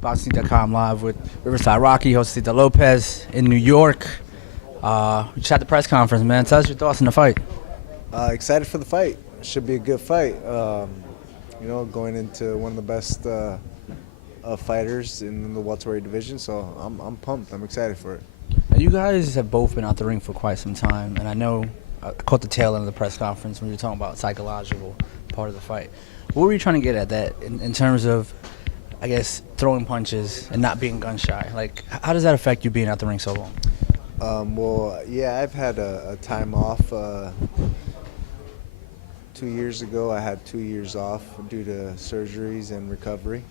Boxing.com live with Riverside Rocky, Josesito Lopez in New York. We just had the press conference, man. Tell us your thoughts on the fight. Excited for the fight. Should be a good fight. Going into one of the best fighters in the welterweight division, so I'm pumped. I'm excited for it. Now, you guys have both been out the ring for quite some time, and I know I caught the tail end of the press conference when you were talking about psychological part of the fight. What were you trying to get at that in terms of, I guess, throwing punches and not being gun shy? Like, how does that affect you being out the ring so long? I've had a time off. 2 years ago, I had 2 years off due to surgeries and recovery.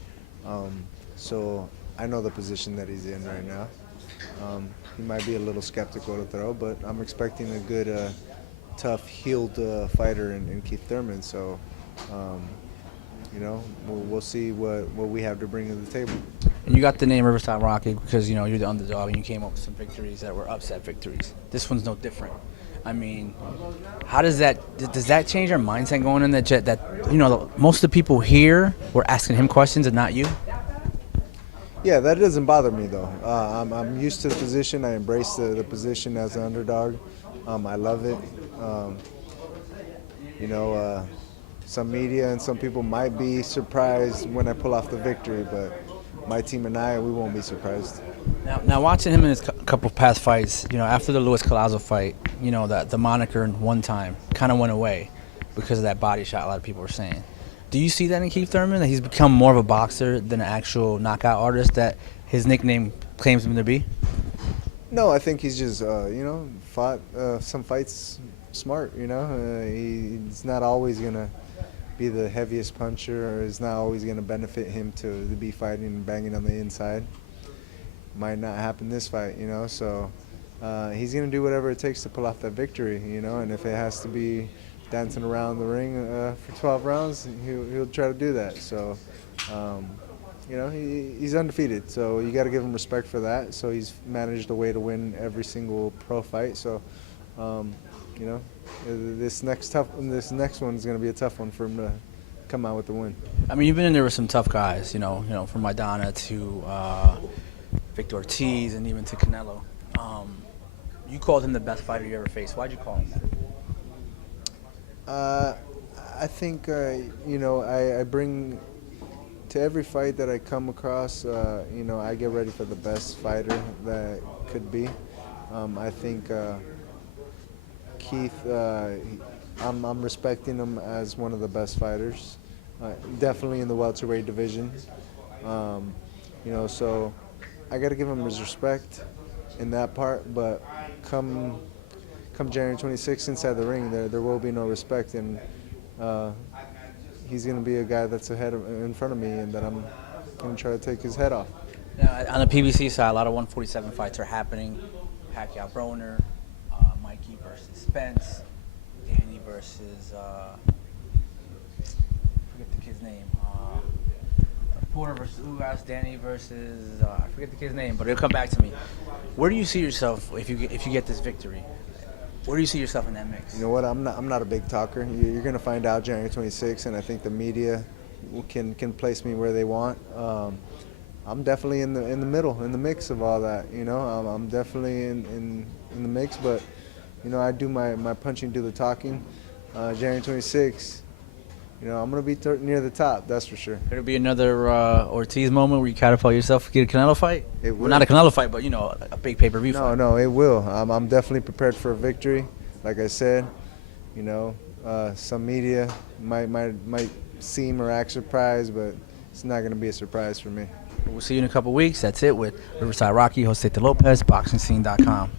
So I know the position that he's in right now. He might be a little skeptical to throw, but I'm expecting a good, tough, heeled fighter in Keith Thurman. So, we'll see what we have to bring to the table. And you got the name Riverside Rocky because, you're the underdog and you came up with some victories that were upset victories. This one's no different. I mean, how does that change your mindset going in that most of the people here were asking him questions and not you? Yeah, that doesn't bother me though. I'm used to the position. I embrace the position as an underdog. I love it. Some media and some people might be surprised when I pull off the victory, but my team and we won't be surprised. Now watching him in his couple of past fights, after the Luis Collazo fight, the moniker one time kind of went away because of that body shot a lot of people were saying. Do you see that in Keith Thurman, that he's become more of a boxer than an actual knockout artist that his nickname claims him to be? No, I think he's just, fought some fights smart, He's not always going to be the heaviest puncher, or it's not always going to benefit him to be fighting and banging on the inside. Might not happen this fight, so he's going to do whatever it takes to pull off that victory, and if it has to be dancing around the ring for 12 rounds, he'll try to do that. So, he's undefeated, so you got to give him respect for that. So he's managed a way to win every single pro fight. So, this next one is going to be a tough one for him to come out with the win. I mean, you've been in there with some tough guys, from Maidana to Victor Ortiz and even to Canelo. You called him the best fighter you ever faced. Why'd you call him that? I think, I bring to every fight that I come across, I get ready for the best fighter that could be. I think Keith, I'm respecting him as one of the best fighters, definitely in the welterweight division. So I got to give him his respect in that part, but come January 26th inside the ring, there will be no respect, and he's going to be a guy that's in front of me, and that I'm going to try to take his head off. Now, on the PBC side, a lot of 147 fights are happening. Pacquiao Broner, Mikey versus Spence, Danny versus forget the kid's name. Porter versus Ugas, Danny versus I forget the kid's name, but it'll come back to me. Where do you see yourself if you get this victory? Where do you see yourself in that mix? You know what? I'm not a big talker. You're going to find out January 26th, and I think the media can place me where they want. I'm definitely in the middle, in the mix of all that. I'm definitely in the mix, but I do my punching, do the talking. January 26th. I'm going to be near the top, that's for sure. It'll be another Ortiz moment where you catapult yourself to get a Canelo fight? It will. Well, not a Canelo fight, but, a big pay-per-view fight. No, it will. I'm definitely prepared for a victory. Like I said, some media might seem or act surprised, but it's not going to be a surprise for me. We'll see you in a couple weeks. That's it with Riverside Rocky, Josesito Lopez, BoxingScene.com.